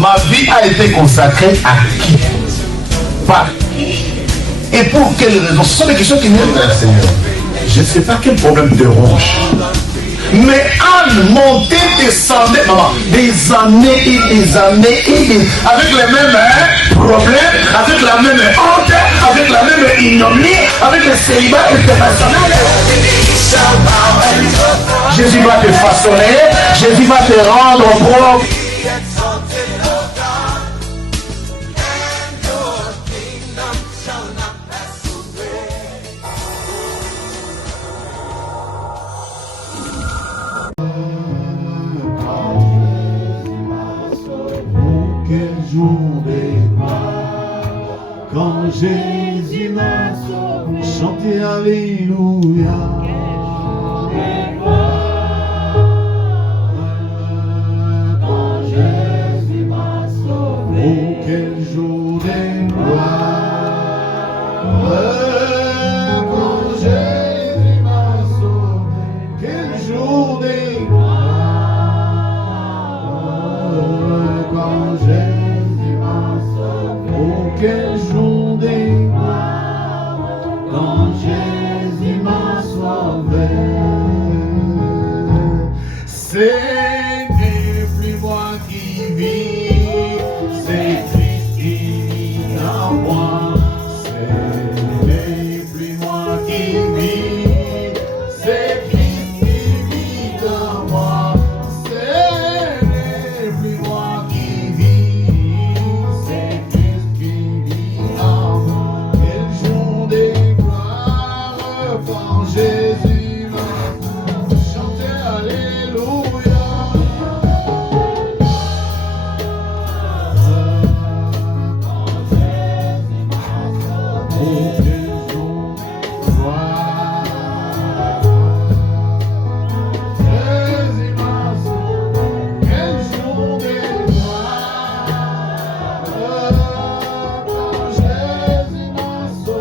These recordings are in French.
Ma vie a été consacrée à qui? Par qui? Et pour quelles raisons? Ce sont des questions qui viennent vers le Seigneur. Je ne sais pas quel problème te ronge. Mais Anne montait, descendait, maman, des années et des années et des... avec les mêmes problèmes, avec la même honte, avec la même ignominie, avec le célibat international. Jésus va te façonner, Jésus va te rendre propre. Quand Jésus m'a sauvé, chantez Alléluia. Quand Jésus m'a sauvé, oh quel jour de gloire. Quand Jésus m'a sauvé, quel jour de gloire. Quand Jésus m'a sauvé, oh quel jour de gloire. Quand Jésus m'a sauvé, c'est plus moi qui vis, c'est Christ qui vit en moi. C'est plus moi qui vis, c'est Christ qui vit en moi. C'est plus moi qui vis, c'est Christ qui vit en moi. Quel jour de gloire quand Jésus m'a chanté Alléluia. Oh, quel jour de gloire. Jésus m'a sauvé, quel jour de gloire. Quand Jésus m'a sauvé,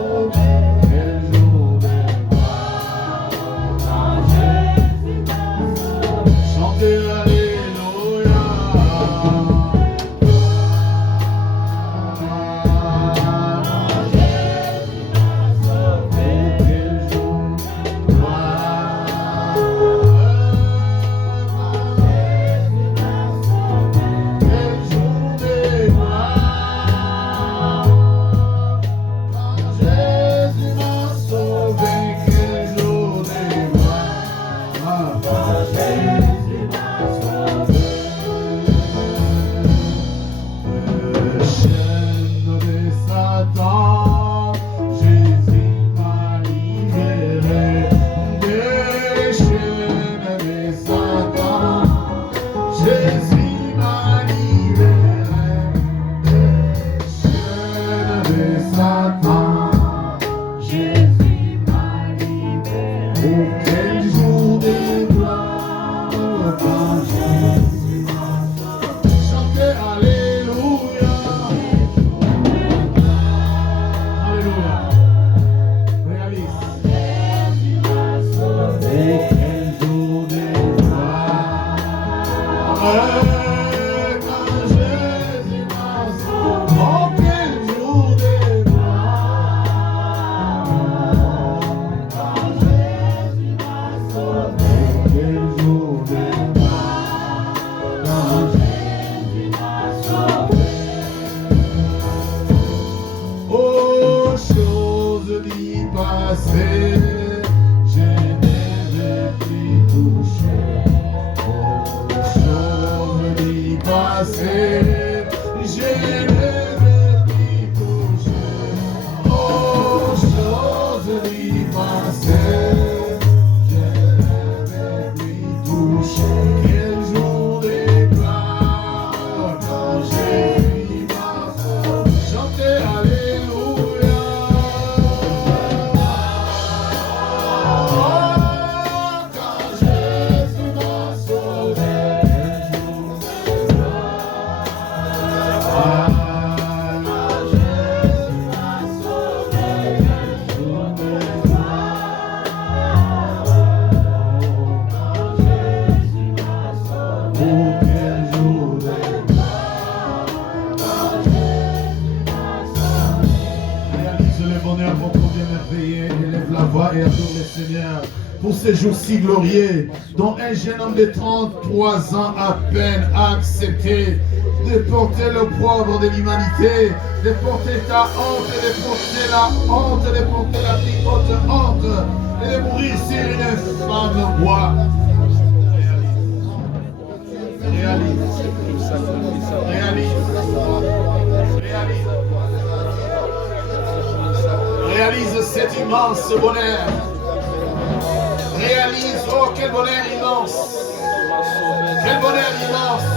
quel jour de gloire. Quand Jésus m'a sauvé, chantez Alléluia. joie et adore le Seigneur pour ces jours si glorieux, dont un jeune homme de 33 ans à peine a accepté de porter l'opprobre de l'humanité, de porter ta honte, de porter la honte, de porter la plus haute honte, et de mourir sur une femme de bois. Réalise cet immense bonheur. Réalise, oh quel bonheur immense. Quel bonheur immense.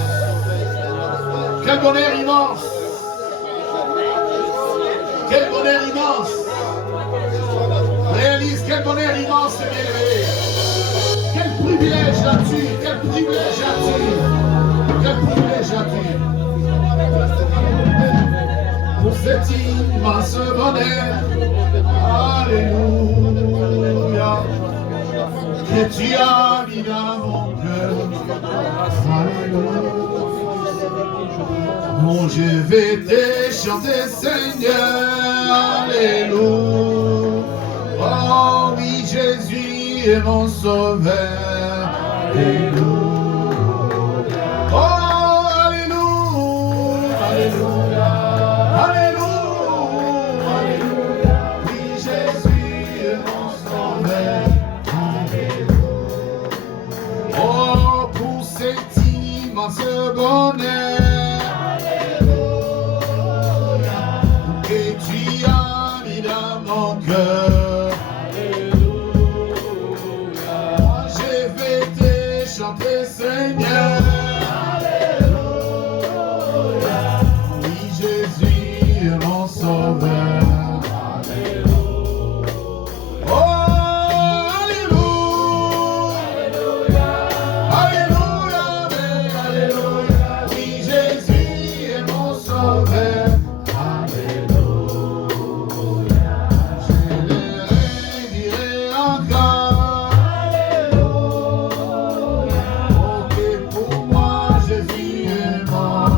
Quel bonheur immense. Quel bonheur immense. Réalise quel bonheur immense, bien-aimé. Quel privilège as-tu? Quel privilège as-tu? Quel privilège as-tu? Pour cet immense bonheur, alléluia, que tu as mis dans mon cœur, alléluia. Oh, je vais te chanter, Seigneur, alléluia. Oh oui, Jésus est mon sauveur, alléluia. Oh, alléluia, alléluia. Alléluia, alléluia, oui Jésus est mon sauveur, alléluia. Oh, pour cet immense bonheur, alléluia, que tu as mis dans mon cœur, alléluia. Je vais te chanter, Seigneur. Sauveur, alléluia. Oh, alléluia, alléluia, alléluia. Oui, Jésus est mon sauveur, alléluia. Je le redirai encore, alléluia. Oh, que pour moi Jésus est mort.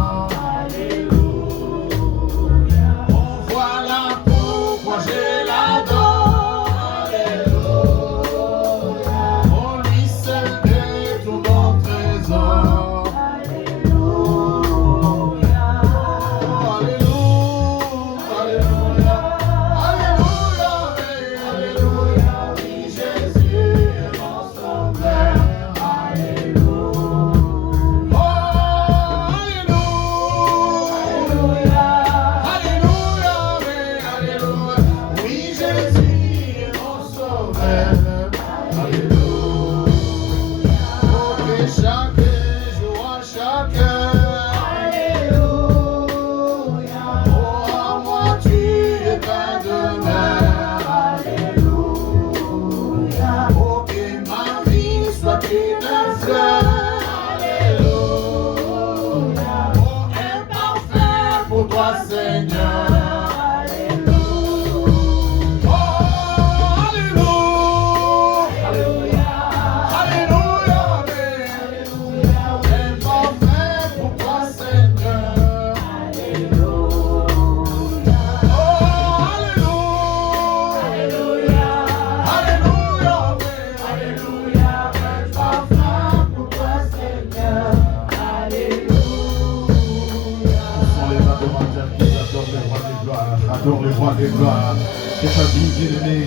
Adore le roi des gloires, que ta vie, bien-aimé,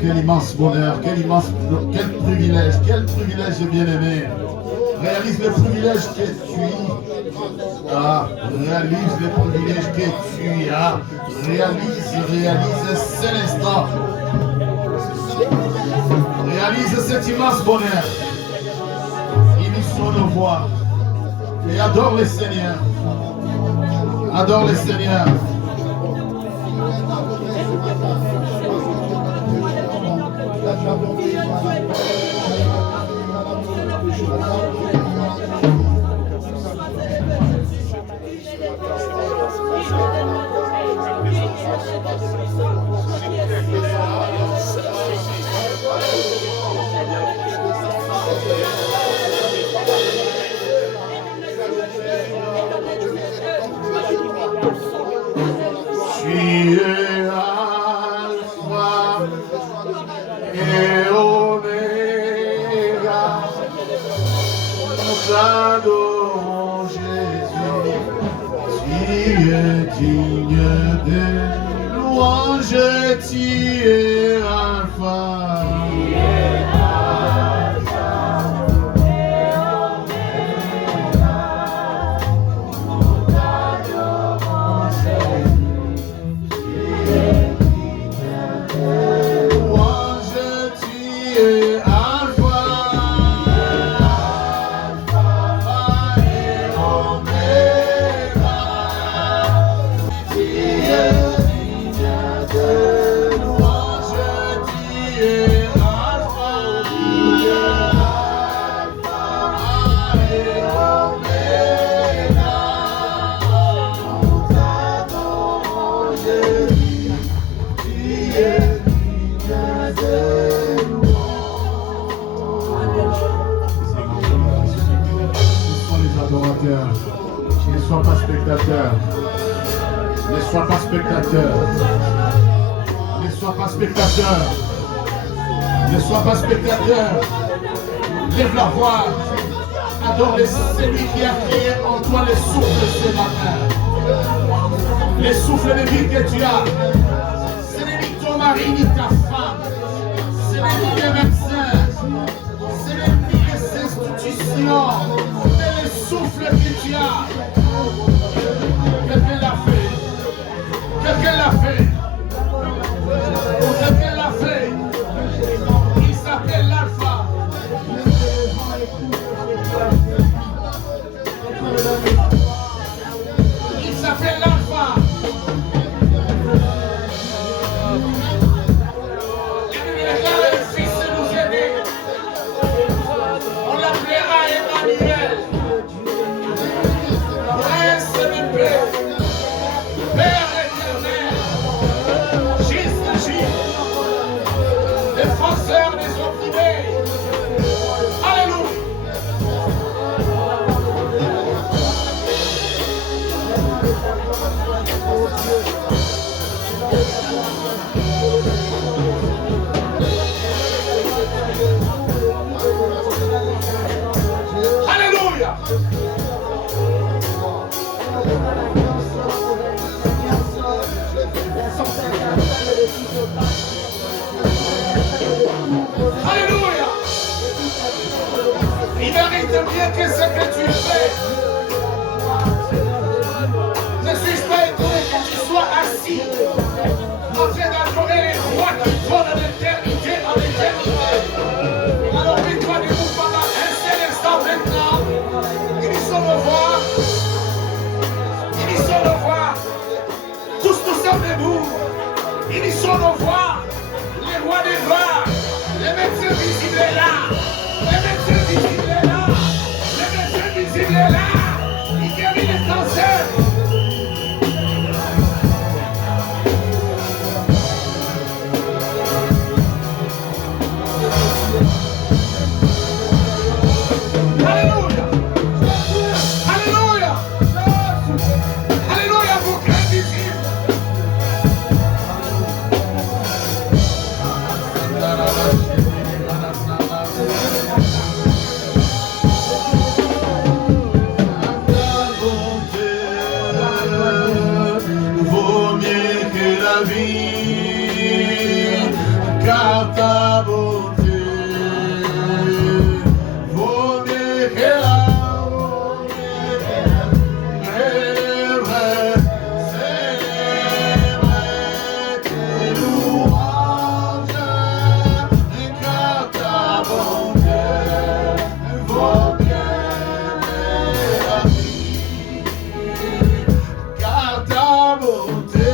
quel immense bonheur, quel privilège, bien-aimé. Réalise le privilège que tu as, réalise le privilège que tu as, réalise cet instant, réalise cet immense bonheur. Unissons nos voix et adore le Seigneur, adore le Seigneur. Tu es Alpha et es digne de louange, tu es Alpha. Ne sois pas spectateur. Ne sois pas spectateur. Ne sois pas spectateur. Ne sois pas spectateur. Lève la voix. Adore celui qui a créé en toi les souffles ce matin. Les souffles de vie que tu as. Ce n'est ni ton mari ni ta femme. Ce n'est ni les médecins. Ce n'est ni les institutions. Mais les souffles que tu as. Quelqu'un l'a fait. Quelqu'un l'a fait. Quelqu'un l'a fait. Il s'appelle l'Alpha. Il s'appelle l'Alpha. Le Fils nous aider. On l'appellera Emmanuel. Prince de paix. Père éternel. Jésus. Défenseur des opprimés. Alléluia. Alléluia. Alléluia. Il mérite mieux que ce que tu fais. Ne suis-je pas étonné que tu sois assis en train d'adorer les rois qui trônent d'éternité en éternité. Alors mets-toi debout pendant un seul instant maintenant. Unissons nos voix. Unissons nos voix. Tous sommes debout. Unissons nos voix. Les rois des rois. Les médecins visibles est là. Les médecins visibles est là. Les médecins visibles est là. Il guérit les cancers. Alléluia. Alléluia. Alléluia, vous qui êtes visibles. Vaut mieux que la vie, car ta bonté vaut mieux que la c'est vrai, tes louanges, car ta bonté vaut mieux que la vie, car ta bonté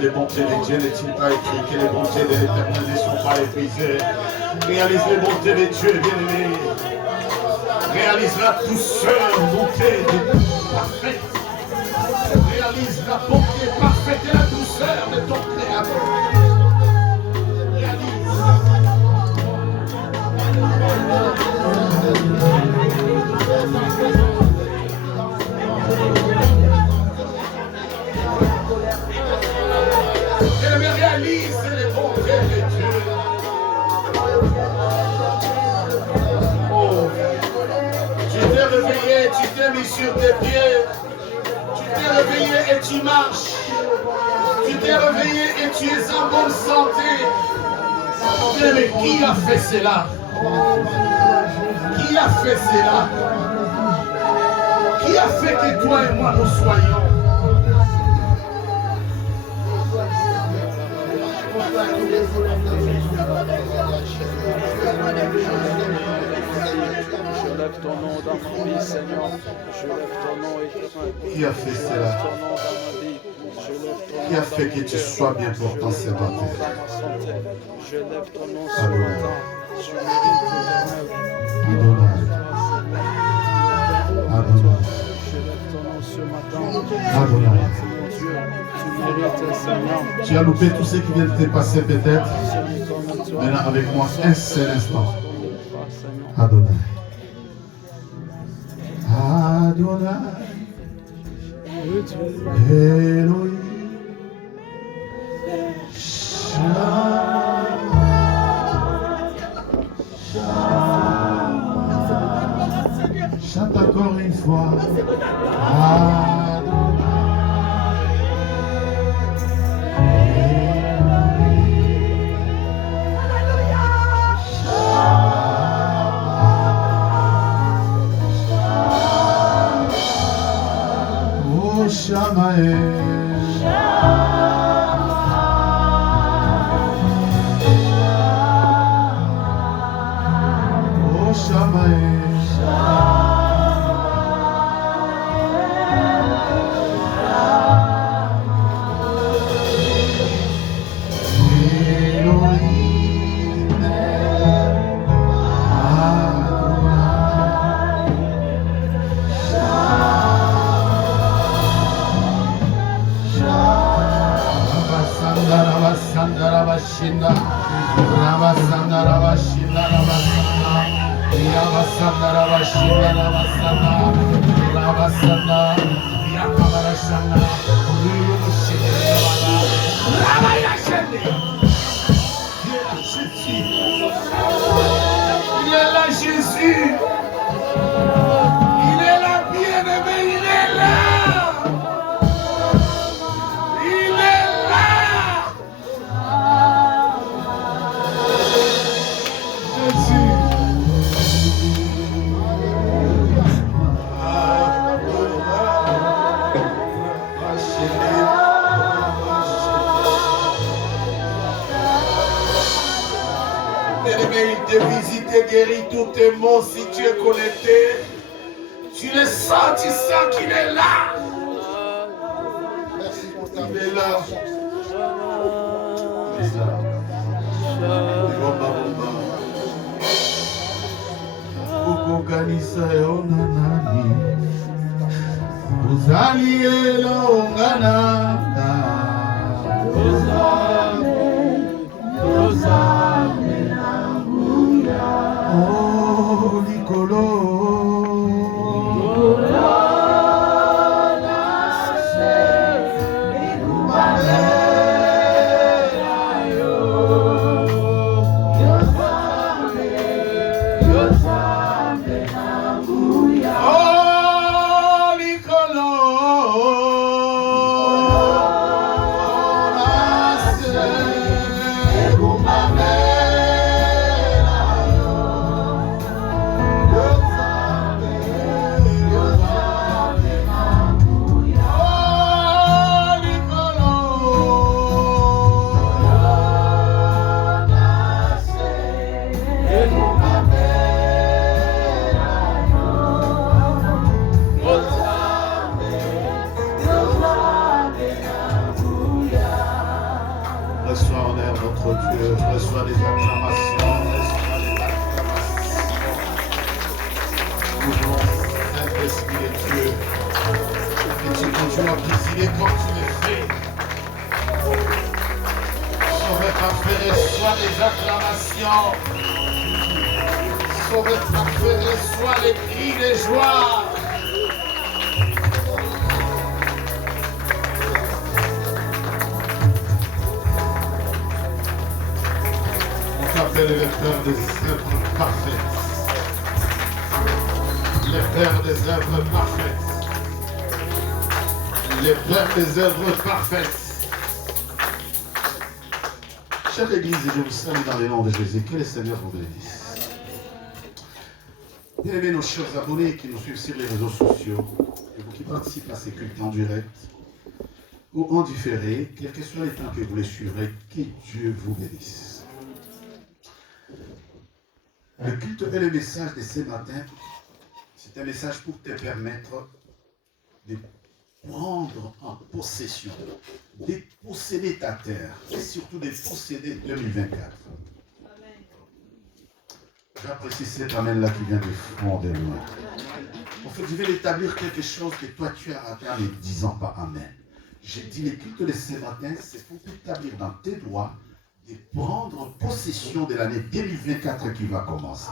les bontés de Dieu. N'est-il pas écrit que les bontés de l'Éternel ne sont pas épuisées? Réalise les bontés de Dieu, bien-aimé. Réalise la douceur, bonté de parfaite. Réalise la bonté parfaite et la douceur de ton Créateur. Réalise les bontés de Dieu. Oh, tu t'es réveillé, tu t'es mis sur tes pieds. Tu t'es réveillé et tu marches. Tu t'es réveillé et tu es en bonne santé. Mais qui a fait cela? Qui a fait cela? Qui a fait que toi et moi nous soyons? Je lève ton nom dans ma vie, Seigneur. Je lève ton nom éternel. Qui a fait cela? Qui a fait que tu sois bien portant ce matin? Je lève ton nom ce matin. Je Adonai. Je lève ton nom ce matin. Adonai. Dieu, tu mérites, Seigneur. Tu as loupé tout ce qui vient de te passer peut-être. Maintenant avec moi un seul instant. Adonai. Adonai. Elohim. Chante encore une fois. Oh Il est là, Jésus. Il est là, bien-aimé, il est là. Il est là. Jésus. Il te visite et guérit tous tes maux si tu es connecté. Tu le sens, tu sens qu'il est là. Il est là. Il est là. Kukuganisa yonanani Uzali elongana Oh, Nicolo. Oh, Reçois honneur, notre Dieu. Reçois des acclamations. Reçois des acclamations. Nous voulons, Saint-Esprit de Dieu, que tu continues à présider comme tu le fais. Sauveur parfait, reçois les acclamations. Sauveur parfait, reçois les cris de joie. Le Père des œuvres parfaites. Le Père des œuvres parfaites. Le Père des œuvres parfaites. Chère Église, je vous salue dans le nom de Jésus. Que le Seigneur vous bénisse. Bien-aimés, nos chers abonnés qui nous suivent sur les réseaux sociaux, et vous qui participez à ces cultes en direct ou en différé, quel que soit les temps que vous les suivrez, que Dieu vous bénisse. Le culte et le message de ce matin, c'est un message pour te permettre de prendre en possession, de posséder ta terre et surtout de posséder 2024. Amen. J'apprécie cet amen-là qui vient du fond de moi. En fait, je vais établir quelque chose que toi tu as raté en ne disant pas amen. J'ai dit le culte de ce matin, c'est pour t'établir dans tes droits de prendre possession de l'année 2024 qui va commencer.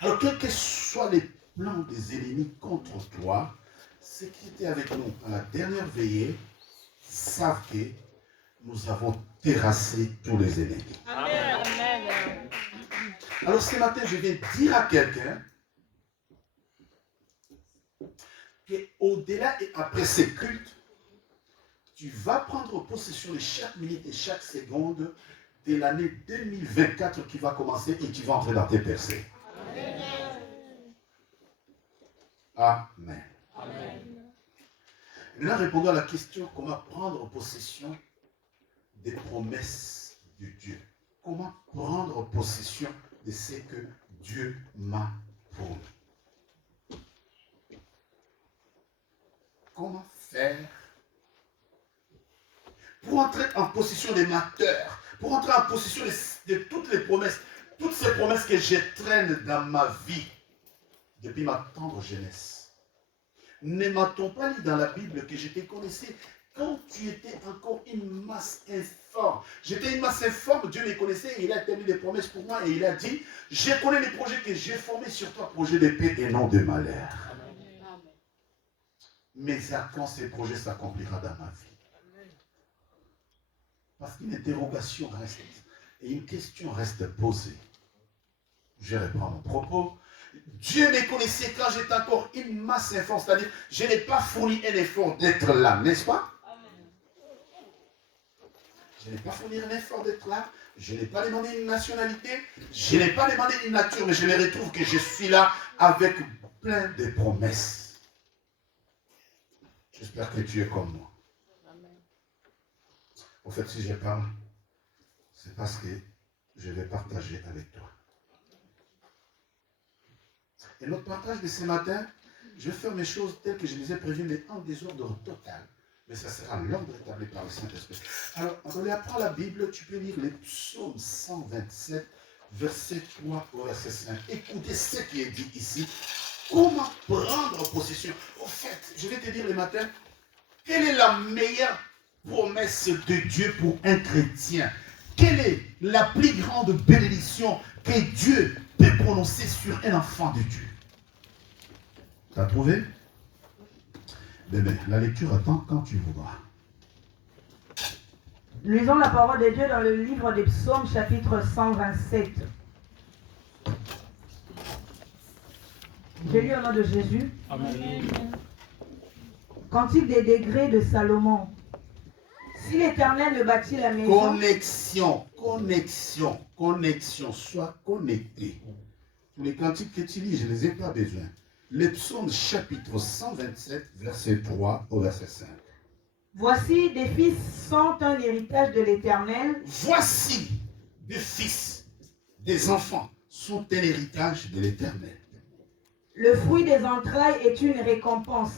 Alors, quels que soient les plans des ennemis contre toi, ceux qui étaient avec nous à la dernière veillée savent que nous avons terrassé tous les ennemis. Amen. Alors, ce matin, je vais dire à quelqu'un qu'au-delà et après ces cultes, tu vas prendre possession de chaque minute et chaque seconde de l'année 2024 qui va commencer et tu vas entrer dans tes percées. Amen. Amen. Maintenant, répondons à la question, comment prendre possession des promesses de Dieu? Comment prendre possession de ce que Dieu m'a promis? Comment faire pour entrer en possession de ma terre, pour entrer en possession de toutes les promesses, toutes ces promesses que je traîne dans ma vie depuis ma tendre jeunesse? Ne m'a-t-on pas lu dans la Bible que je te connaissais quand tu étais encore une masse informe? J'étais une masse informe, Dieu me connaissait et il a établi des promesses pour moi et il a dit, je connais les projets que j'ai formés sur toi, projets de paix et non de malheur. Mais à quand ces projets s'accomplira dans ma vie? Parce qu'une interrogation reste et une question reste posée. Je reprends mon propos. Dieu me connaissait quand j'étais encore une masse informe, c'est-à-dire je n'ai pas fourni un effort d'être là, n'est-ce pas? Je n'ai pas fourni un effort d'être là, je n'ai pas demandé une nationalité, je n'ai pas demandé une nature, mais je me retrouve que je suis là avec plein de promesses. J'espère que tu es comme moi. En fait, si je parle, c'est parce que je vais partager avec toi. Et notre partage de ce matin, je vais faire mes choses telles que je les ai prévues, mais en désordre total. Mais ça sera l'ordre établi par le Saint-Esprit. Alors, on apprend la Bible, tu peux lire les psaumes 127, verset 3 au verset 5. Écoutez ce qui est dit ici. Comment prendre possession? En fait, je vais te dire le matin, quelle est la meilleure promesse de Dieu pour un chrétien? Quelle est la plus grande bénédiction que Dieu peut prononcer sur un enfant de Dieu? Tu as trouvé? Bébé, la lecture attend quand tu voudras. Lisons la parole de Dieu dans le livre des Psaumes, chapitre 127. Je lis au nom de Jésus. Amen. Cantique des degrés de Salomon. Si l'Éternel ne bâtit la maison... Connexion, sois connecté. Tous les cantiques que tu lis, je ne les ai pas besoin. Les psaumes chapitre 127, verset 3 au verset 5. Voici, des fils sont un héritage de l'Éternel. Voici, des fils, des enfants sont un héritage de l'Éternel. Le fruit des entrailles est une récompense.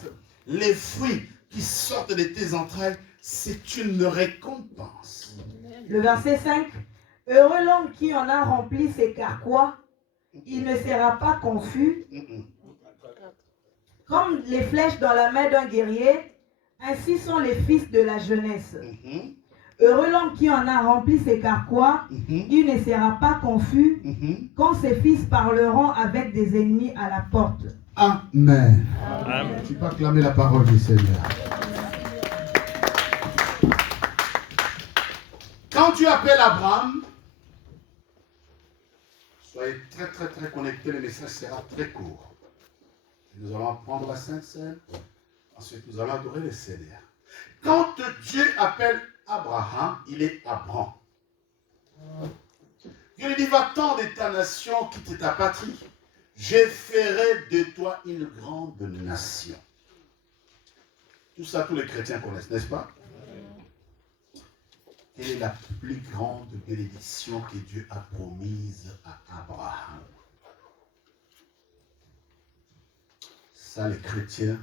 Les fruits qui sortent de tes entrailles, c'est une récompense. Le verset 5. Heureux l'homme qui en a rempli ses carquois, il ne sera pas confus. Comme les flèches dans la main d'un guerrier, ainsi sont les fils de la jeunesse. Heureux l'homme qui en a rempli ses carquois, il ne sera pas confus quand ses fils parleront avec des ennemis à la porte. Amen. Amen. Tu peux acclamer la parole du Seigneur. Quand tu appelles Abraham, soyez très très très connectés, le message sera très court. Nous allons prendre la Sainte Seine, ensuite nous allons adorer le Seigneur. Quand Dieu appelle Abraham, il est Abraham. Dieu lui dit, va-t'en de ta nation, quitte ta patrie. Je ferai de toi une grande nation. Tout ça, tous les chrétiens connaissent, n'est-ce pas? Quelle est la plus grande bénédiction que Dieu a promise à Abraham? Ça, les chrétiens,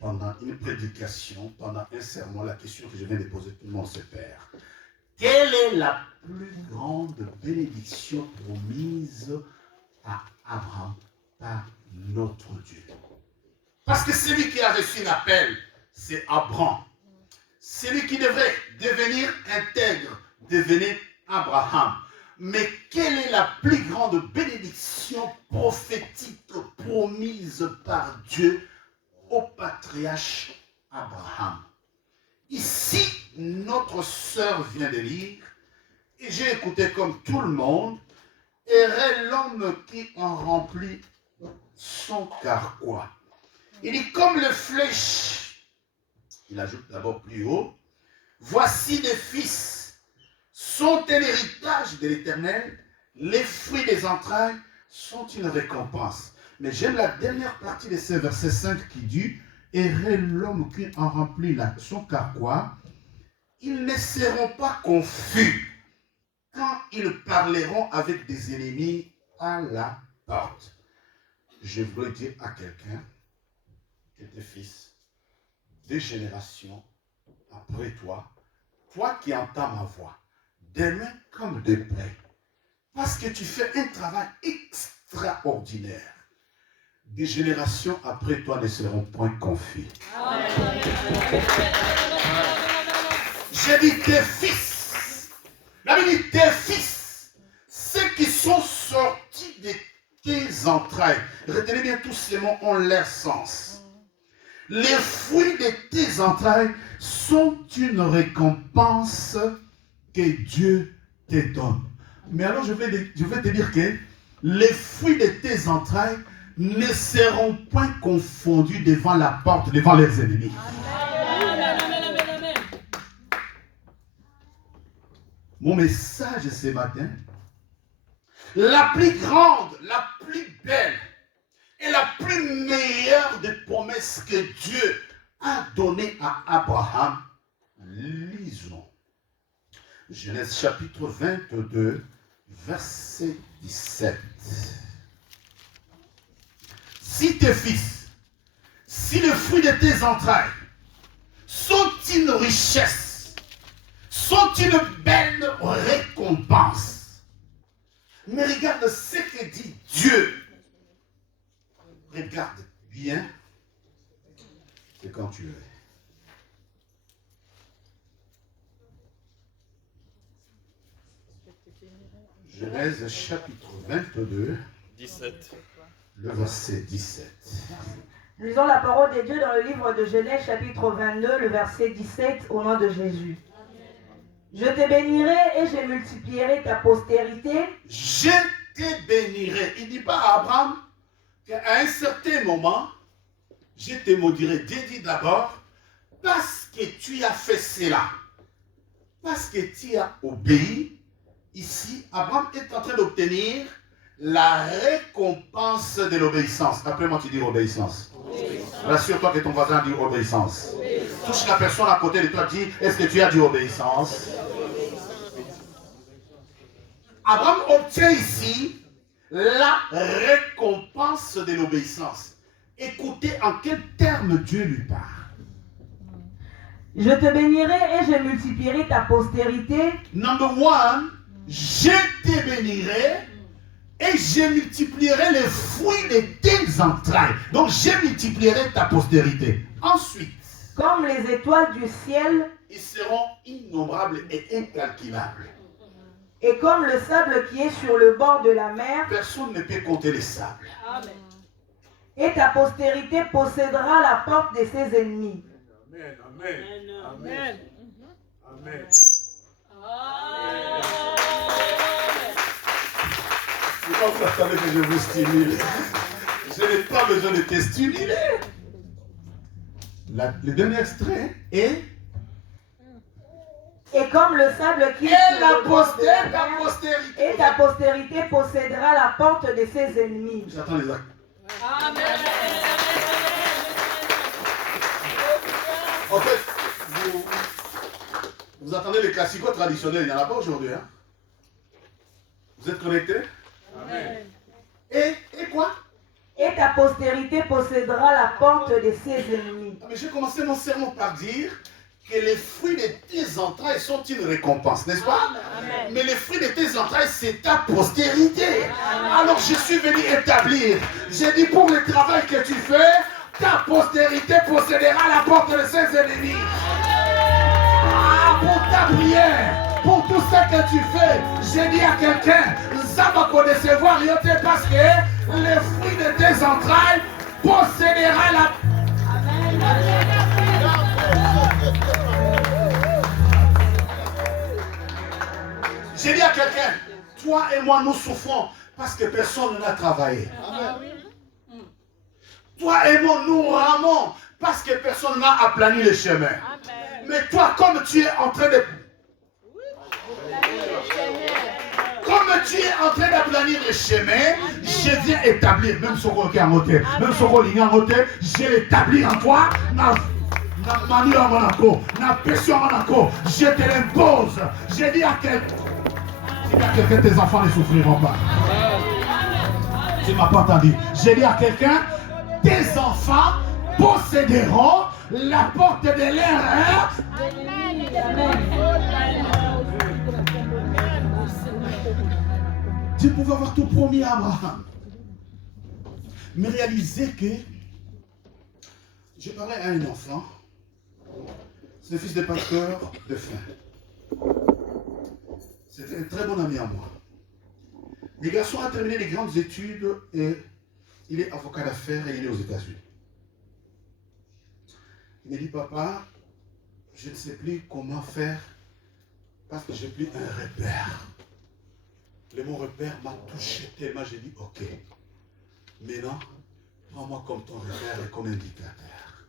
pendant une prédication, pendant un sermon, la question que je viens de poser, tout le monde se perd. Quelle est la plus grande bénédiction promise à Abraham par notre Dieu? Parce que celui qui a reçu l'appel, c'est Abraham. Celui qui devrait devenir intègre, devenir Abraham. Mais quelle est la plus grande bénédiction prophétique promise par Dieu au patriarche Abraham? Ici, notre sœur vient de lire, et j'ai écouté comme tout le monde, errait l'homme qui en remplit son carquois. Il dit comme le flèche, il ajoute d'abord plus haut, voici les fils sont un héritage de l'Éternel, les fruits des entrailles sont une récompense. Mais j'aime la dernière partie de ce verset 5 qui dit, errait l'homme qui en remplit son carquois, ils ne seront pas confus quand ils parleront avec des ennemis à la porte. Je voulais dire à quelqu'un que tes fils, des générations après toi, toi qui entends ma voix, des mains comme de près, parce que tu fais un travail extraordinaire. Des générations après toi ne seront point confus. J'ai dit tes fils. La Bible dit tes fils, ceux qui sont sortis de tes entrailles. Retenez bien, tous ces mots ont leur sens. Les fruits de tes entrailles sont une récompense que Dieu te donne. Mais alors je vais te dire que les fruits de tes entrailles ne seront point confondus devant la porte, devant leurs ennemis. Amen. Mon message ce matin, la plus grande, la plus belle et la plus meilleure des promesses que Dieu a données à Abraham, lisons. Genèse chapitre 22, verset 17. Si tes fils, si le fruit de tes entrailles sont une richesse, sont une belle récompense. Mais regarde ce que dit Dieu. Regarde bien, c'est quand tu es. Genèse chapitre 22, 17. le verset 17. Lisons la parole de Dieu dans le livre de Genèse chapitre 22, le verset 17, au nom de Jésus. Je te bénirai et je multiplierai ta postérité. Je te bénirai. Il ne dit pas à Abraham qu'à un certain moment, je te maudirai. Dieu dit d'abord, parce que tu as fait cela, parce que tu as obéi, ici, Abraham est en train d'obtenir la récompense de l'obéissance. Après moi, tu dis obéissance. Rassure-toi que ton voisin dit obéissance. Touche la personne à côté de toi, dis, est-ce que tu as dit obéissance? Abraham obtient ici la récompense de l'obéissance. Écoutez en quels termes Dieu lui parle. Je te bénirai et je multiplierai ta postérité. Number one, je te bénirai et je multiplierai les fruits de tes entrailles. Donc, je multiplierai ta postérité. Ensuite, Comme les étoiles du ciel ils seront innombrables et incalculables. et comme le sable qui est sur le bord de la mer. Personne ne peut compter les sables. Et ta postérité possédera la porte de ses ennemis. Amen. Amen. Amen. Pourquoi vous attendez que je vous stimule? Je n'ai pas besoin de te stimuler. Le dernier extrait est Et comme le sable qui est et sur la le bord de la ta mer. postérité. Et ta postérité possédera la porte de ses ennemis. J'attends les actes. En fait, vous attendez les classiques traditionnels, il n'y en a pas aujourd'hui. Hein? Vous êtes connectés? Amen. Et quoi? Et ta postérité possédera la porte de ses ennemis. Mais j'ai commencé mon sermon par dire que les fruits de tes entrailles sont une récompense, n'est-ce pas? Amen. Mais les fruits de tes entrailles, c'est ta postérité. Alors je suis venu établir. J'ai dit pour le travail que tu fais, ta postérité possédera la porte de ses ennemis. Ah, pour ta prière, pour tout ce que tu fais, j'ai dit à quelqu'un, ça va connaître voir yote parce que les fruits de tes entrailles possédera la. J'ai dit à quelqu'un, toi et moi nous souffrons parce que personne n'a travaillé. Toi et moi nous ramons parce que personne n'a aplani le chemin. Mais toi, comme tu es en train de... Comme tu es en train d'aplanir le chemin, je viens établir, même ce qu'on est en côté, même ce qu'on est en côté, j'ai établi en toi, na manu à Monaco, na pression à Monaco, je te l'impose. J'ai dit à quelqu'un, tes enfants ne souffriront pas. Tu ne m'as pas entendu. J'ai dit à quelqu'un, tes enfants posséderont la porte de l'erreur. Dieu pouvait avoir tout promis à Abraham. Mais réaliser que je parlais à un enfant, c'est le fils de pasteur de fin. C'était un très bon ami à moi. Le garçon a terminé les grandes études et il est avocat d'affaires et il est aux États-Unis. Il me dit, papa, je ne sais plus comment faire parce que j'ai plus un repère. Le mot repère m'a touché tellement, j'ai dit, ok, maintenant, prends-moi comme ton repère et comme indicateur.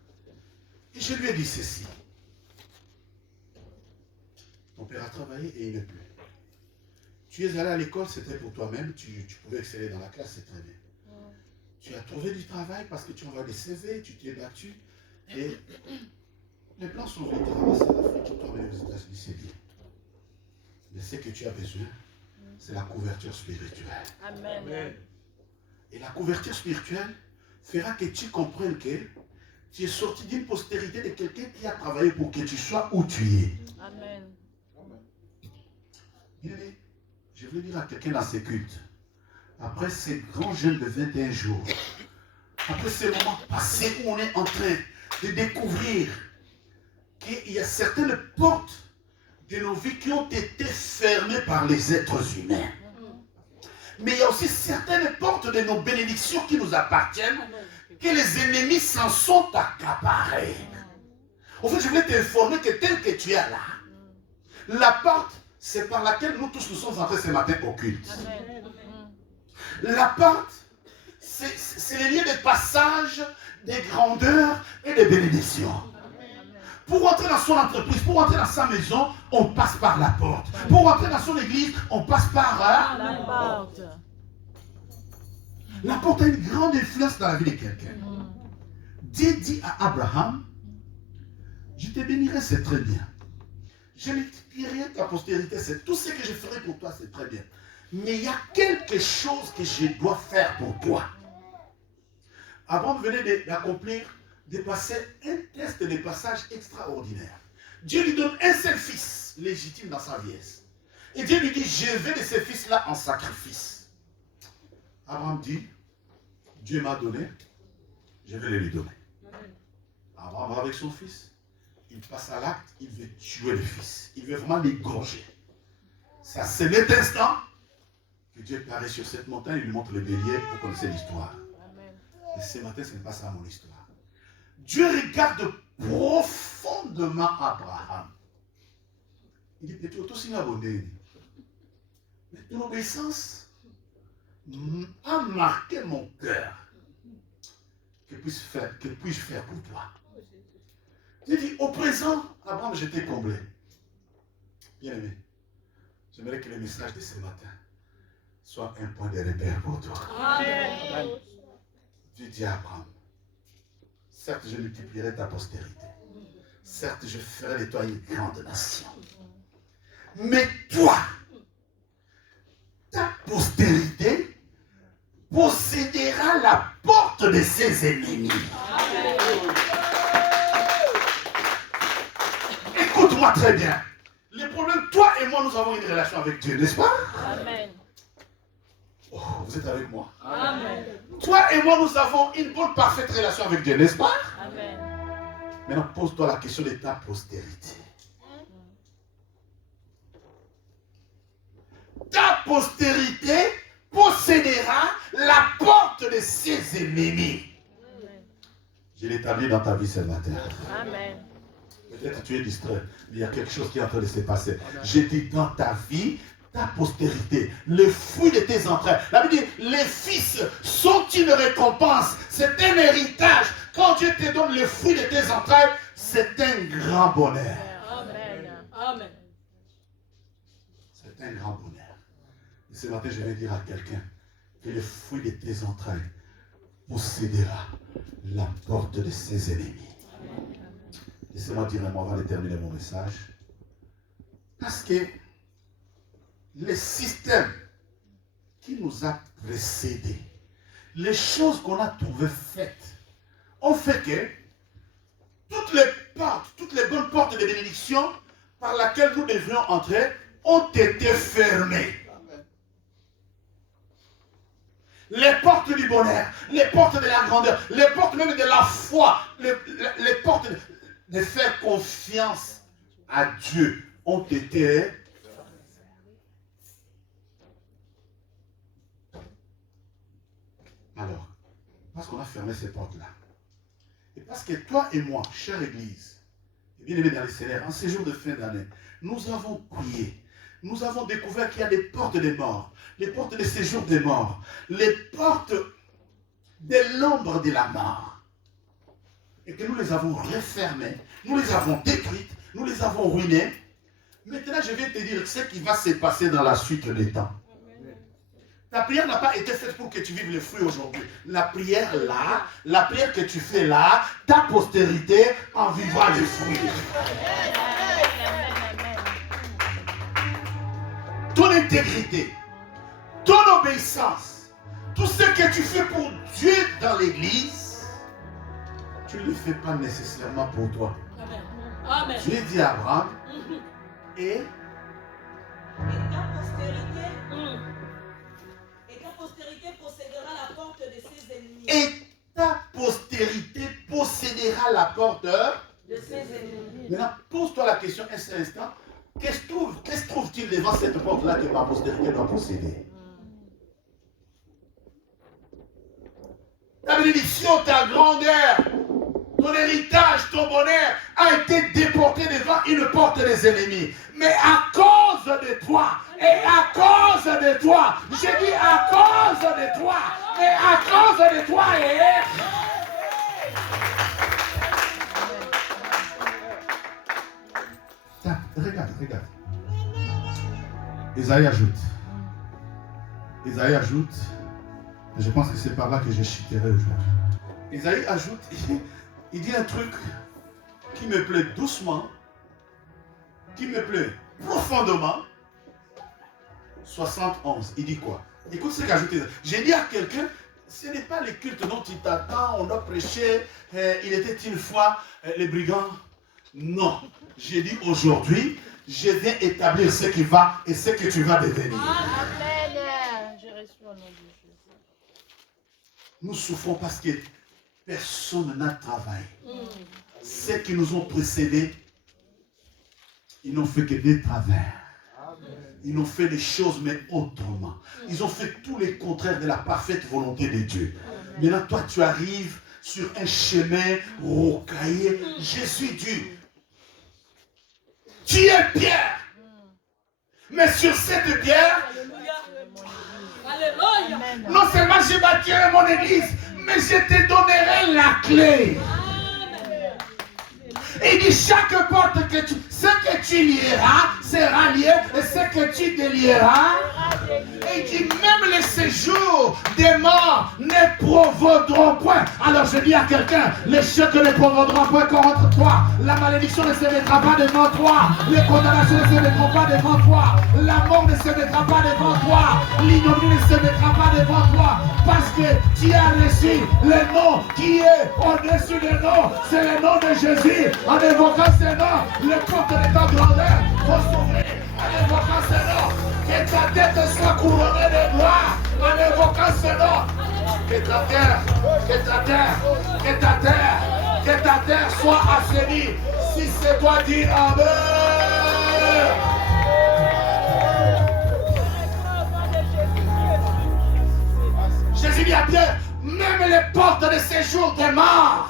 Et je lui ai dit ceci. Ton père a travaillé et il n'est plus. Tu es allé à l'école, c'était pour toi-même, tu pouvais exceller dans la classe, c'est très bien. Tu as trouvé du travail parce que tu envoies des CV, tu t'es battu. Et les plans sont venus te ramasser à l'Afrique pour t'emmener aux États-Unis, c'est bien. Mais ce que tu as besoin, c'est la couverture spirituelle. Amen. Et la couverture spirituelle fera que tu comprennes que tu es sorti d'une postérité de quelqu'un qui a travaillé pour que tu sois où tu es. Amen. Je voulais dire à quelqu'un dans ces cultes, après ces grands jeûnes de 21 jours, après ces moments passés où on est en train de découvrir qu'il y a certaines portes de nos vies qui ont été fermées par les êtres humains. Mais il y a aussi certaines portes de nos bénédictions qui nous appartiennent, que les ennemis s'en sont accaparés. En fait, je voulais t'informer que tel que tu es là, la porte, c'est par laquelle nous tous nous sommes entrés ce matin au culte. La porte, c'est le lieu de passage des grandeurs et des bénédictions. Pour entrer dans son entreprise, pour entrer dans sa maison, on passe par la porte. Pour entrer dans son église, on passe par La porte. La porte a une grande influence dans la vie de quelqu'un. Dieu dit à Abraham, je te bénirai, c'est très bien. Je multiplierai ta postérité, c'est tout ce que je ferai pour toi, c'est très bien. Mais il y a quelque chose que je dois faire pour toi. Abraham venait d'accomplir, de passer un test de passage extraordinaire. Dieu lui donne un seul fils, légitime dans sa vieillesse. Et Dieu lui dit, je vais de ces fils-là en sacrifice. Abraham dit, Dieu m'a donné, je vais les lui donner. Abraham va avec son fils. Il passe à l'acte, il veut tuer le fils. Il veut vraiment l'égorger. C'est à cet instant que Dieu paraît sur cette montagne et lui montre le bélier pour connaître l'histoire. Et ce matin, ce n'est pas ça mon histoire. Dieu regarde profondément Abraham. Il dit, mais tu es aussi abonné. Mais ton obéissance a marqué mon cœur. Que puis-je faire pour toi? J'ai dit, au présent, Abraham, j'étais comblé. Bien aimé, j'aimerais que le message de ce matin soit un point de repère pour toi. Amen. Dieu dit à Abraham, certes, je multiplierai ta postérité. Certes, je ferai de toi une grande nation. Mais toi, ta postérité possédera la porte de ses ennemis. Écoute-moi très bien. Le problème, toi et moi, nous avons une relation avec Dieu, n'est-ce pas? Amen. Oh, vous êtes avec moi? Amen. Toi et moi, nous avons une bonne, parfaite relation avec Dieu, n'est-ce pas? Amen. Maintenant, pose-toi la question de ta postérité. Ta postérité possédera la porte de ses ennemis. Je l'établis dans ta vie ce matin. Amen. Peut-être tu es distrait, mais il y a quelque chose qui est en train de se passer. J'ai dit dans ta vie, ta postérité, le fruit de tes entrailles. La Bible dit, les fils sont une récompense, c'est un héritage. Quand Dieu te donne le fruit de tes entrailles, c'est un grand bonheur. Amen. Amen. C'est un grand bonheur. Et ce matin, je vais dire à quelqu'un que le fruit de tes entrailles possédera la porte de ses ennemis. Laissez-moi dire un mot avant de terminer mon message. Parce que le système qui nous a précédés, les choses qu'on a trouvées faites, ont fait que toutes les bonnes portes de bénédiction par lesquelles nous devions entrer ont été fermées. Les portes du bonheur, les portes de la grandeur, les portes même de la foi, les portes de faire confiance à Dieu ont été alors, parce qu'on a fermé ces portes-là, et parce que toi et moi, chère Église, et bien aimés dans les Seigneur, en ces jours de fin d'année, nous avons prié, nous avons découvert qu'il y a des portes des morts, les portes de séjour des morts, les portes de l'ombre de la mort, et que nous les avons refermées, nous les avons détruites, nous les avons ruinées. Maintenant, je vais te dire ce qui va se passer dans la suite des temps. Ta prière n'a pas été faite pour que tu vives les fruits aujourd'hui. La prière là, la prière que tu fais là, ta postérité en vivra les fruits. Ton intégrité, ton obéissance, tout ce que tu fais pour Dieu dans l'église, tu ne le fais pas nécessairement pour toi. Amen. Dieu dit à Abraham, et ta postérité possédera la porte de ses ennemis. et ta postérité possédera la porte De ses ennemis. Maintenant, pose-toi la question un seul instant. Qu'est-ce trouve-t-il devant cette porte-là que ma postérité doit posséder? Ta bénédiction, ta grandeur, ton héritage, ton bonheur a été déporté devant une porte des ennemis. Mais à cause de toi, et à cause de toi, j'ai dit à cause de toi, et à cause de toi, Regarde. Isaïe ajoute, et je pense que c'est par là que je chuterai aujourd'hui. Isaïe ajoute, il dit un truc qui me plaît doucement, qui me plaît profondément. 71, il dit quoi? Écoute ce qu'ajoute Isaïe. J'ai dit à quelqu'un, ce n'est pas le culte dont il t'attend, on doit prêcher. Il était une fois les brigands, Non. J'ai dit aujourd'hui, je viens établir ce qui va et ce que tu vas devenir. Amen. Je reçois au nom de Jésus. Nous souffrons parce que personne n'a travaillé. Ceux qui nous ont précédés, ils n'ont fait que des travers. Ils n'ont fait les choses mais autrement. Ils ont fait tout le contraire de la parfaite volonté de Dieu. Maintenant, toi, tu arrives sur un chemin rocaillé. Je suis dur. Tu es pierre. Mais sur cette pierre, Alléluia. non seulement je bâtirai mon église, mais je te donnerai la clé. Il dit chaque porte ce que tu lieras sera lié et ce que tu délieras. Et il dit même les séjours des morts ne provoqueront point. Alors je dis à quelqu'un, les chocs ne provoqueront point contre toi. La malédiction ne se mettra pas devant toi. Les condamnations ne se mettront pas devant toi. La mort ne se mettra pas devant toi. L'ignominie ne se mettra pas devant toi. Parce que tu as reçu le nom qui est au-dessus des noms. C'est le nom de Jésus. En évoquant ce nom, le porte de ta grandeur va s'ouvrir. En évoquant ce nom, que ta tête soit couronnée de gloire. En évoquant ce nom, que ta terre, que ta terre, que ta terre, que ta terre soit assainie. Si c'est toi, dis Amen. Jésus dit à Pierre, même les portes de séjour des morts.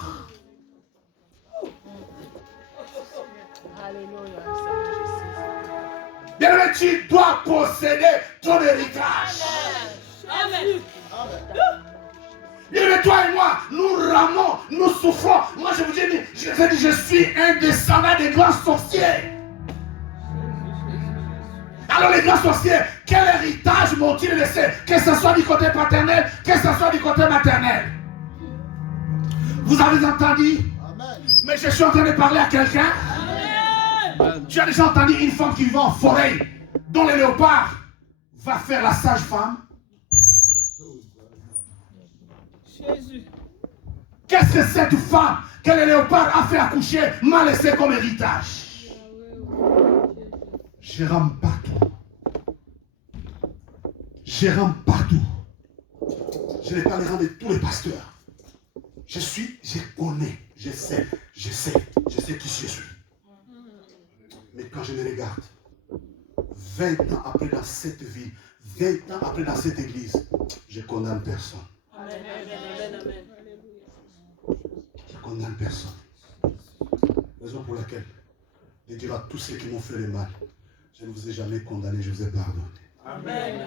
Alléluia. Bien-aimé, tu dois posséder ton héritage. Amen. Bien-aimé, toi et moi, nous ramons, nous souffrons. Moi, je vous dis, je suis un descendant des grands sorciers. Alors les grands sorciers, quel héritage m'ont-ils laissé? Que ce soit du côté paternel, que ce soit du côté maternel. Vous avez entendu? Amen. Mais je suis en train de parler à quelqu'un. Tu as déjà entendu une femme qui va en forêt, dont le léopard va faire la sage-femme? Jésus. Qu'est-ce que cette femme que le léopard a fait accoucher m'a laissé comme héritage? Je rame partout. Je rame partout. Je n'ai pas les rangs de tous les pasteurs. Je connais, je sais qui je suis. Mais quand je me regarde, 20 ans après dans cette vie, 20 ans après dans cette église, je condamne personne. Amen. Je condamne personne. Raison pour laquelle, de dire à tous ceux qui m'ont fait le mal, je ne vous ai jamais condamné, je vous ai pardonné. Amen.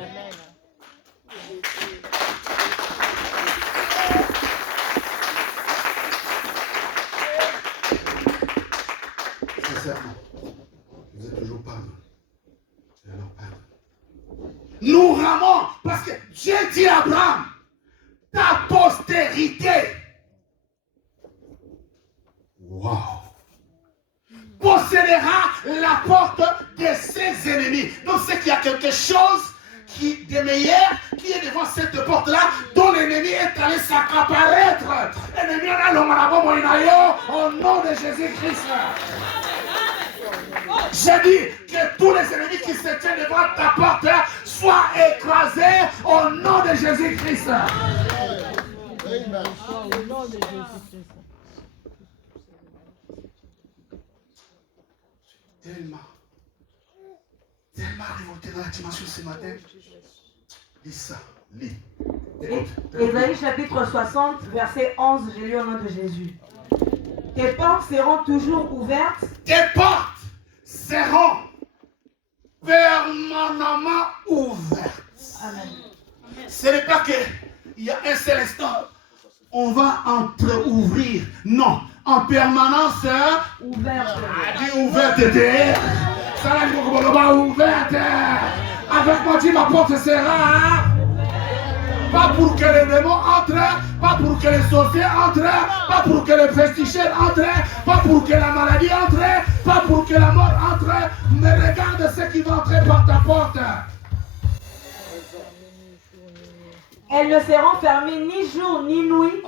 Sincèrement, je vous ai toujours pardonné. Et alors pardonne. Nous ramons parce que Dieu dit à Abraham, ta postérité, wow, possédera la porte de ses ennemis. Donc c'est qu'il y a quelque chose de meilleur qui est devant cette porte-là, dont l'ennemi est allé s'accaparaître. L'ennemi en a l'homme au nom de Jésus-Christ. J'ai dit que tous les ennemis qui se tiennent devant ta porte soient écrasés au nom de Jésus-Christ. Amen. Au nom de Jésus-Christ. Tellement révolté dans la dimension ce matin. Lis ça, lis. Écoute. Ésaïe chapitre 60, verset 11, j'ai lu au nom de Jésus. Tes portes seront toujours ouvertes. Tes portes seront permanemment ouvertes. Amen. Ce n'est pas qu'il y a un seul instant, on va entre-ouvrir. Non, en permanence, Ouvertes. dit ouverte. Ça va dire ouverte. Avec moi, dit ma porte sera. Pas pour que les démons entrent, pas pour que les sorciers entrent, pas pour que les pesticide entrent, pas pour que la maladie entre, pas pour que la mort entre, mais regarde ce qui va entrer par ta porte. Elles ne seront fermées ni jour ni nuit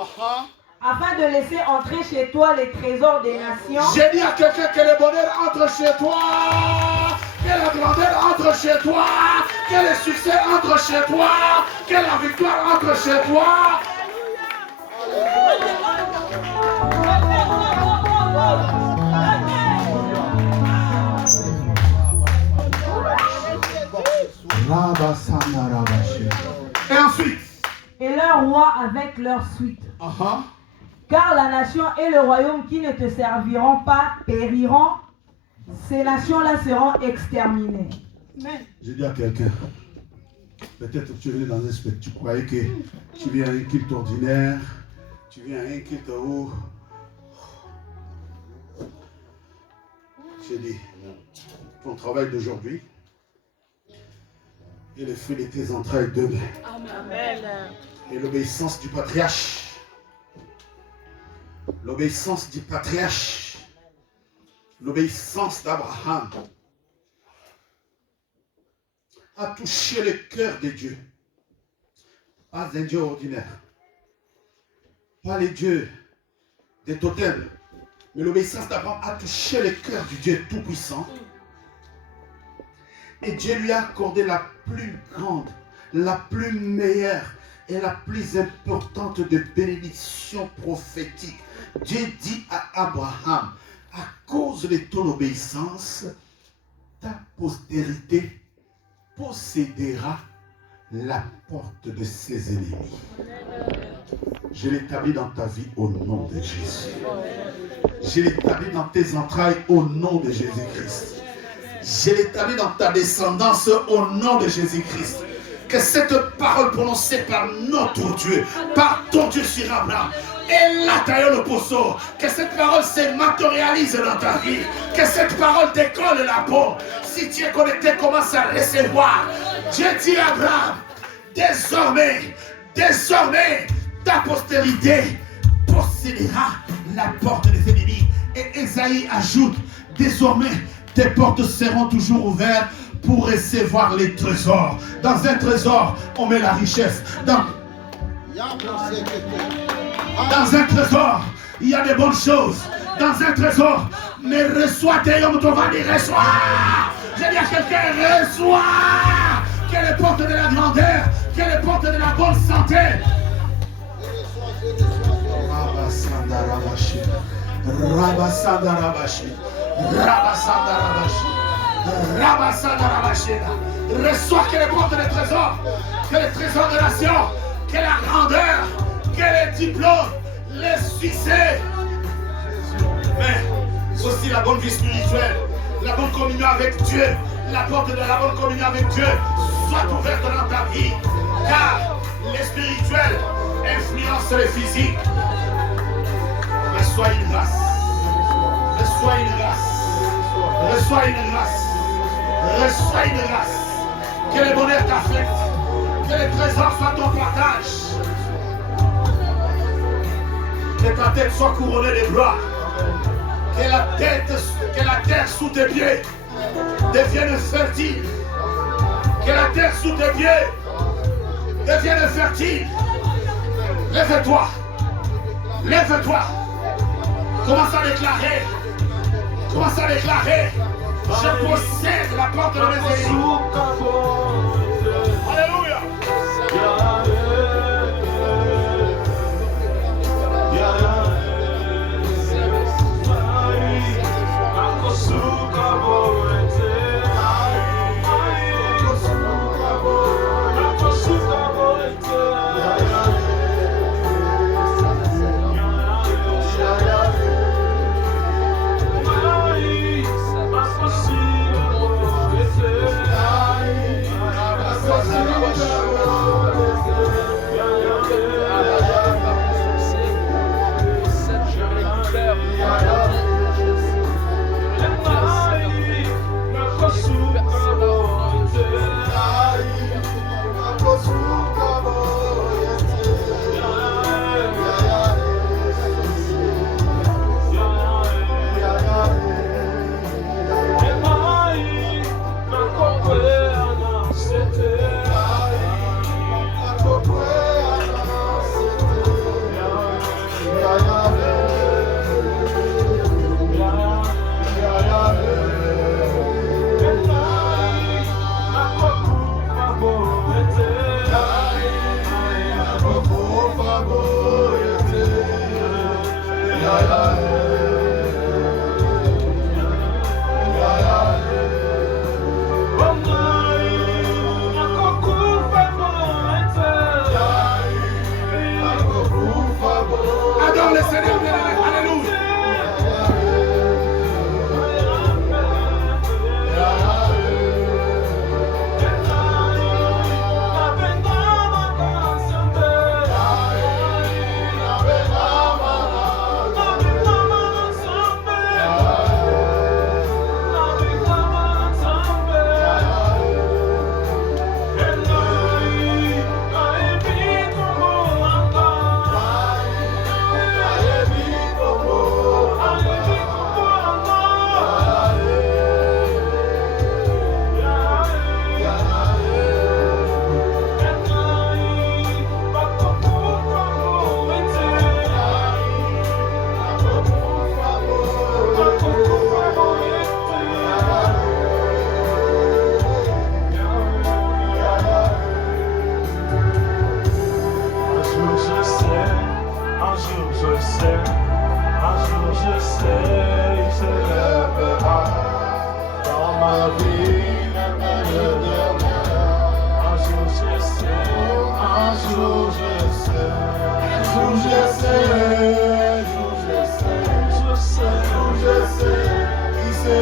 afin de laisser entrer chez toi les trésors des nations. J'ai dit à quelqu'un que le bonheur entre chez toi, que la grandeur entre chez toi, que le succès entre chez toi, que la victoire entre chez toi. Et ensuite, Et leur roi avec leur suite. Car la nation et le royaume qui ne te serviront pas périront. Ces nations-là seront exterminées. je dis à quelqu'un, peut-être tu venais dans un spectacle, tu croyais que tu viens à un culte ordinaire, tu viens à un culte où... J'ai dit, ton travail d'aujourd'hui et le feu de tes entrailles demain. Amen. Et l'obéissance du patriarche. L'obéissance du patriarche. L'obéissance d'Abraham a touché le cœur de Dieu. Pas un Dieu ordinaire. Pas les dieux des totems. Mais l'obéissance d'Abraham a touché le cœur du Dieu Tout-Puissant. Et Dieu lui a accordé la plus grande, la plus meilleure et la plus importante des bénédictions prophétiques. Dieu dit à Abraham, à cause de ton obéissance, ta postérité possédera la porte de ses ennemis. Je l'établis dans ta vie au nom de Jésus. Je l'établis dans tes entrailles au nom de Jésus-Christ. Je l'établis dans ta descendance au nom de Jésus-Christ. Que cette parole prononcée par notre Dieu, par ton Dieu sur Abraham, et la taille le poisson, que cette parole se matérialise dans ta vie, que cette parole décolle la peau. Si tu es connecté, commence à recevoir. Dieu dit à Abraham, désormais, ta postérité possédera la porte des ennemis. Et Esaïe ajoute, désormais, tes portes seront toujours ouvertes pour recevoir les trésors. Dans un trésor, on met la richesse. Dans un trésor, il y a des bonnes choses. Dans un trésor, mais reçois tes hommes, ton va dire reçois. J'ai dit à quelqu'un, reçois. Quelle est porte de la grandeur, quelle est porte de la bonne santé. Reçois que les portes des trésors, que les trésors de nation, que la grandeur, que les diplômes, les succès. Mais aussi la bonne vie spirituelle, la bonne communion avec Dieu, la porte de la bonne communion avec Dieu soit ouverte dans ta vie. Car les spirituels influencent les physiques. Reçois une grâce. Reçois une grâce. Reçois une grâce. Reçois une grâce. Que le bonheur t'affecte. Que les trésors soient ton partage. Que ta tête soit couronnée de gloire. Que la terre sous tes pieds devienne fertile. Que la terre sous tes pieds devienne fertile. Lève-toi. Lève-toi. Commence à déclarer. Commence à déclarer. Je possède la porte de mes ennemis. Alléluia.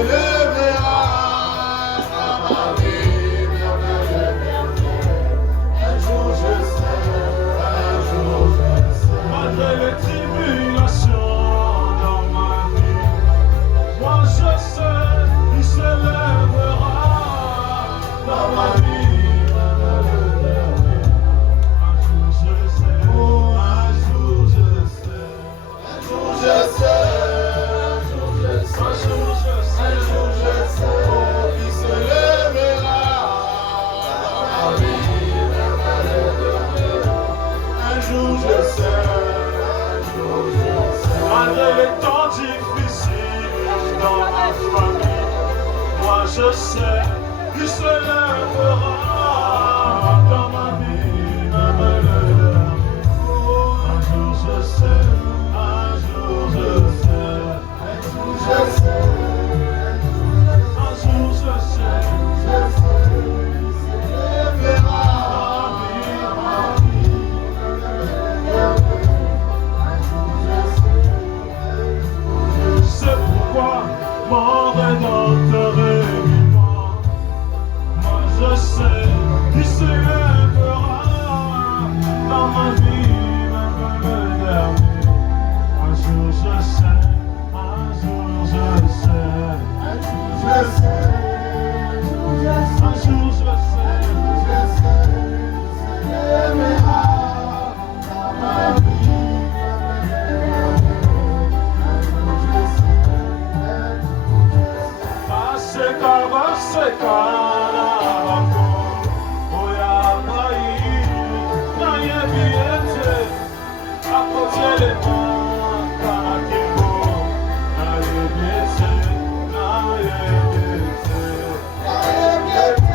s'élèvera dans ma vie, un jour je sais, Malgré les tribulations dans ma vie, moi je sais, il s'élèvera dans ma vie. Un jour je sais, oh, un jour je sais, un jour je sais, un jour je sais, un jour je sais, un jour je sais, il s'élèvera dans ma vie, un jour je sais, un jour je sais. malgré les temps difficiles dans ma famille, moi je sais, il se lèvera dans ma vie, même le dernier. Un jour je sais, un jour je sais, Un jour je sais, un jour je sais, il s'élèvera dans ma vie, un jour je sais, c'est pourquoi mon rédempteur est vivant. Moi je sais, il se lèvera dans ma vie, même le dernier. Un jour je sais, un jour je sais, un jour je sais, un jour je sais, il s'élèvera dans ma vie, un jour je sais, Vaseka nabako, oya mai, na yebiete, akotele makakimbo, na yebiete, na yebiete, na yebiete,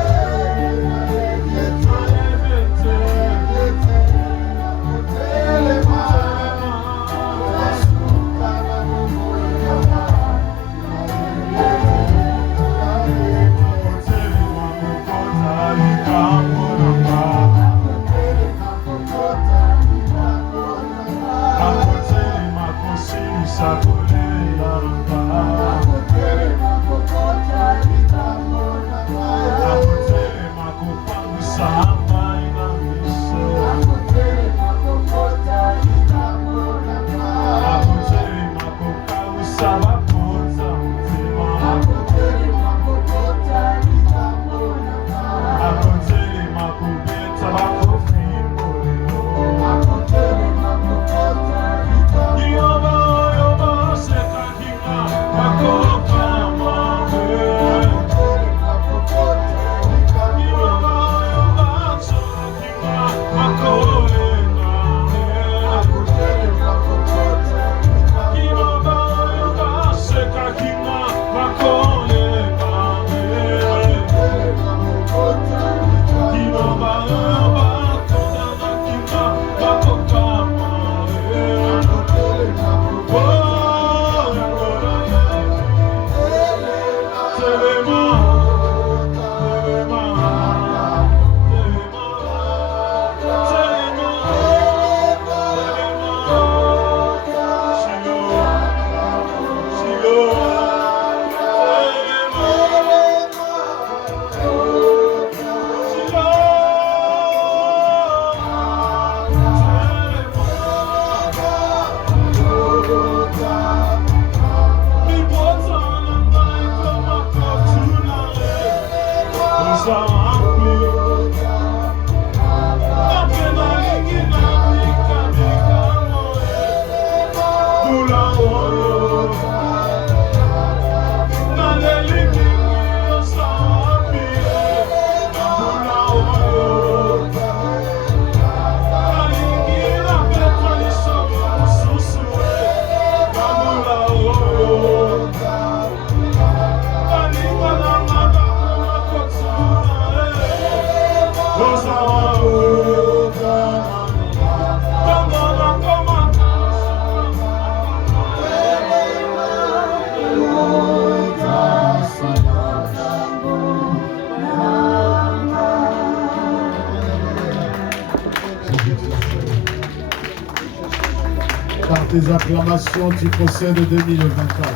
Par tes acclamations, tu possèdes 2024.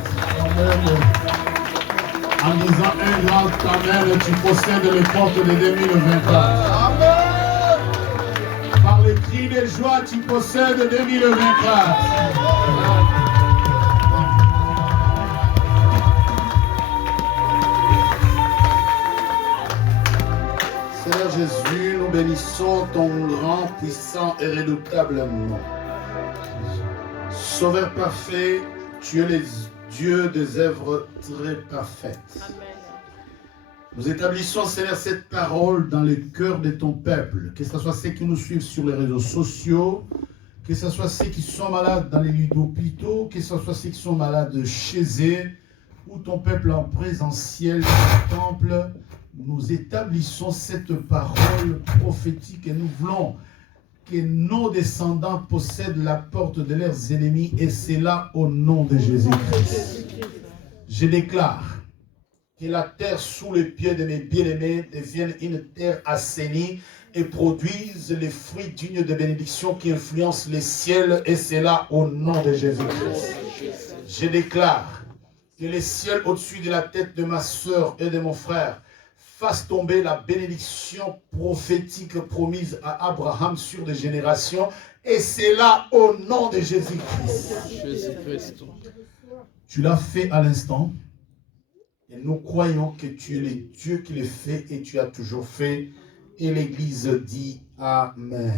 Amen. En disant un grand amen, tu possèdes les portes de 2024. Par le cri de joie, tu possèdes 2024. Seigneur Jésus, nous bénissons ton grand, puissant et redoutable nom. Sauveur parfait, tu es le Dieu des œuvres très parfaites. Nous établissons, Seigneur, cette parole dans le cœur de ton peuple, que ce soit ceux qui nous suivent sur les réseaux sociaux, que ce soit ceux qui sont malades dans les lits d'hôpitaux, que ce soit ceux qui sont malades chez eux, ou ton peuple en présentiel dans le temple. Nous établissons cette parole prophétique et nous voulons que nos descendants possèdent la porte de leurs ennemis, et c'est là au nom de Jésus-Christ. Je déclare que la terre sous les pieds de mes bien-aimés devienne une terre assainie et produise les fruits dignes de bénédiction qui influencent les ciels, et c'est là au nom de Jésus-Christ. Je déclare que les ciels au-dessus de la tête de ma soeur et de mon frère fasse tomber la bénédiction prophétique promise à Abraham sur des générations, et c'est là au nom de Jésus-Christ. Tu l'as fait à l'instant, et nous croyons que tu es le Dieu qui le fait, et tu as toujours fait, et l'Église dit Amen.